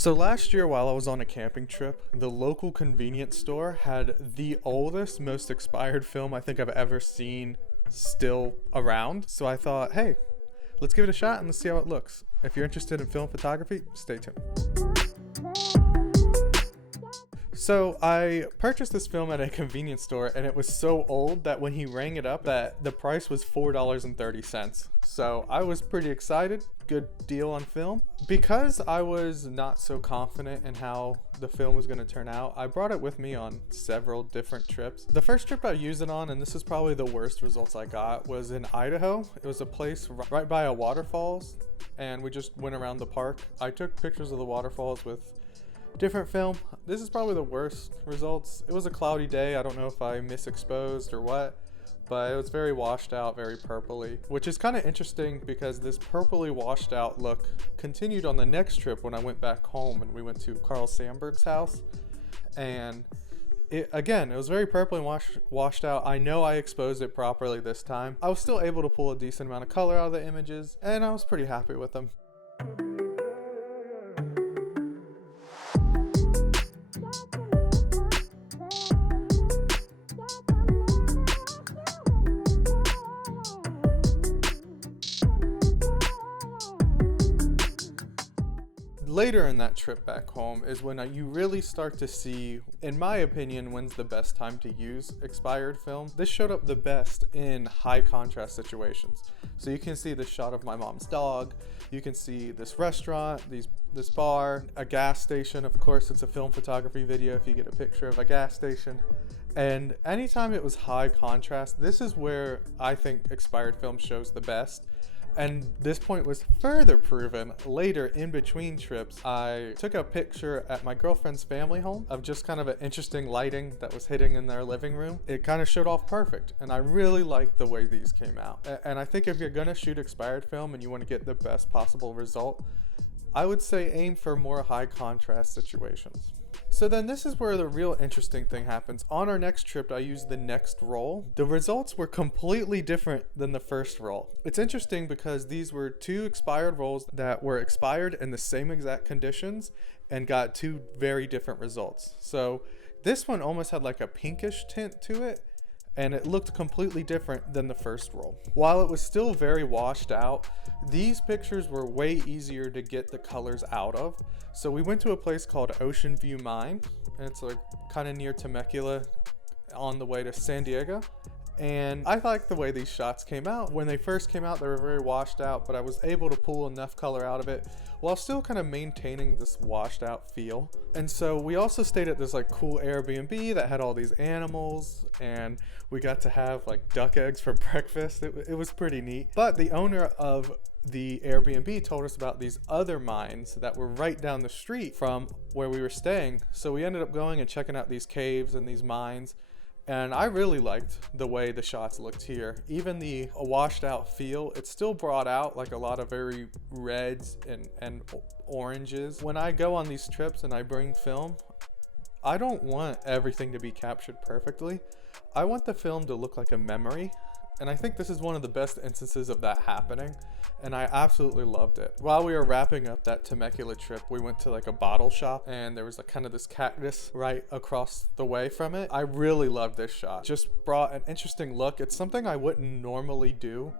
So last year while I was on a camping trip, the local convenience store had the oldest, most expired film I think I've ever seen still around. So I thought, hey, let's give it a shot and let's see how it looks. If you're interested in film photography, stay tuned. So I purchased this film at a convenience store, and it was so old that when he rang it up, that the price was $4.30. So I was pretty excited. Good deal on film. Because I was not so confident in how the film was going to turn out, I brought it with me on several different trips. The first trip I used it on, and this is probably the worst results I got, was in Idaho. It was a place right by a waterfalls, and we just went around the park. I took pictures of the waterfalls with different film. This is probably the worst results. It was a cloudy day. I don't know if I misexposed or what, but it was very washed out, very purpley, which is kind of interesting because this purpley washed out look continued on the next trip when I went back home and we went to Carl Sandburg's house. And it was very purpley and washed out. I know I exposed it properly this time. I was still able to pull a decent amount of color out of the images, and I was pretty happy with them. Later in that trip back home is when you really start to see, in my opinion, when's the best time to use expired film. This showed up the best in high contrast situations. So you can see the shot of my mom's dog, you can see this restaurant, this bar, a gas station. Of course, it's a film photography video if you get a picture of a gas station. And anytime it was high contrast, this is where I think expired film shows the best. And this point was further proven later in between trips. I took a picture at my girlfriend's family home of just kind of an interesting lighting that was hitting in their living room. It kind of showed off perfect, and I really liked the way these came out. And I think if you're gonna shoot expired film and you want to get the best possible result, I would say aim for more high contrast situations. So then this is where the real interesting thing happens. On our next trip, I used the next roll. The results were completely different than the first roll. It's interesting because these were two expired rolls that were expired in the same exact conditions and got two very different results. So this one almost had like a pinkish tint to it, and it looked completely different than the first roll. While it was still very washed out, these pictures were way easier to get the colors out of. So we went to a place called Ocean View Mine, and it's like kind of near Temecula on the way to San Diego. And I liked the way these shots came out. When they first came out, they were very washed out, but I was able to pull enough color out of it while still kind of maintaining this washed out feel. And so we also stayed at this like cool Airbnb that had all these animals, and we got to have like duck eggs for breakfast. It was pretty neat. But the owner of the Airbnb told us about these other mines that were right down the street from where we were staying. So we ended up going and checking out these caves and these mines. And I really liked the way the shots looked here. Even the washed out feel, it still brought out like a lot of very reds and oranges. When I go on these trips and I bring film, I don't want everything to be captured perfectly. I want the film to look like a memory. And I think this is one of the best instances of that happening, and I absolutely loved it. While we were wrapping up that Temecula trip, we went to like a bottle shop, and there was like kind of this cactus right across the way from it. I really loved this shot. Just brought an interesting look. It's something I wouldn't normally do.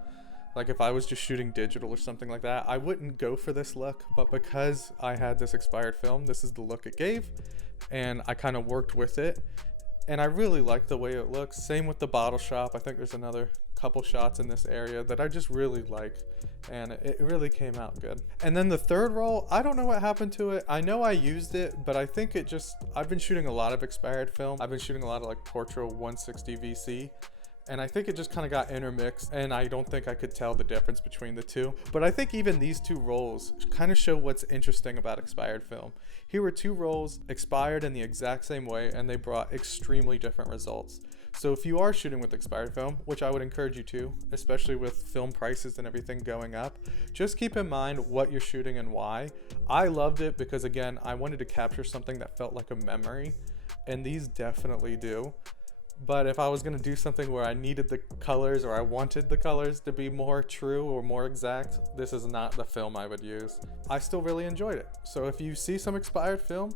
Like if I was just shooting digital or something like that, I wouldn't go for this look, but because I had this expired film, this is the look it gave, and I kind of worked with it. And I really like the way it looks. Same with the bottle shop. I think there's another couple shots in this area that I just really like, and it really came out good. And then the third roll, I don't know what happened to it. I know I used it, but I think I've been shooting a lot of expired film. I've been shooting a lot of like Portra 160 VC. And I think it just kind of got intermixed, and I don't think I could tell the difference between the two. But I think even these two rolls kind of show what's interesting about expired film. Here were two rolls expired in the exact same way, and they brought extremely different results. So if you are shooting with expired film, which I would encourage you to, especially with film prices and everything going up, just keep in mind what you're shooting and why. I loved it because, again, I wanted to capture something that felt like a memory, and these definitely do. but if I was gonna do something where I needed the colors or I wanted the colors to be more true or more exact, this is not the film I would use. I still really enjoyed it. So if you see some expired film,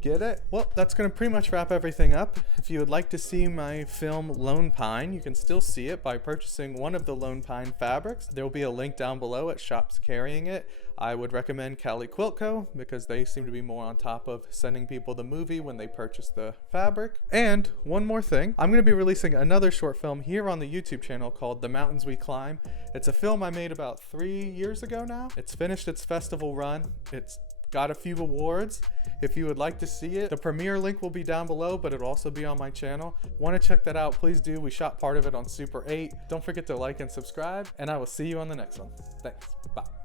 get it. Well, that's gonna pretty much wrap everything up. If you would like to see my film Lone Pine, you can still see it by purchasing one of the Lone Pine fabrics. There will be a link down below at shops carrying it. I would recommend Cali Quilt Co. because they seem to be more on top of sending people the movie when they purchase the fabric. And one more thing, I'm going to be releasing another short film here on the YouTube channel called The Mountains We Climb. It's a film I made about 3 years ago now. It's finished its festival run. It's got a few awards. If you would like to see it, the premiere link will be down below, but it'll also be on my channel. Want to check that out, please do. We shot part of it on Super 8. Don't forget to like and subscribe, and I will see you on the next one. Thanks. Bye.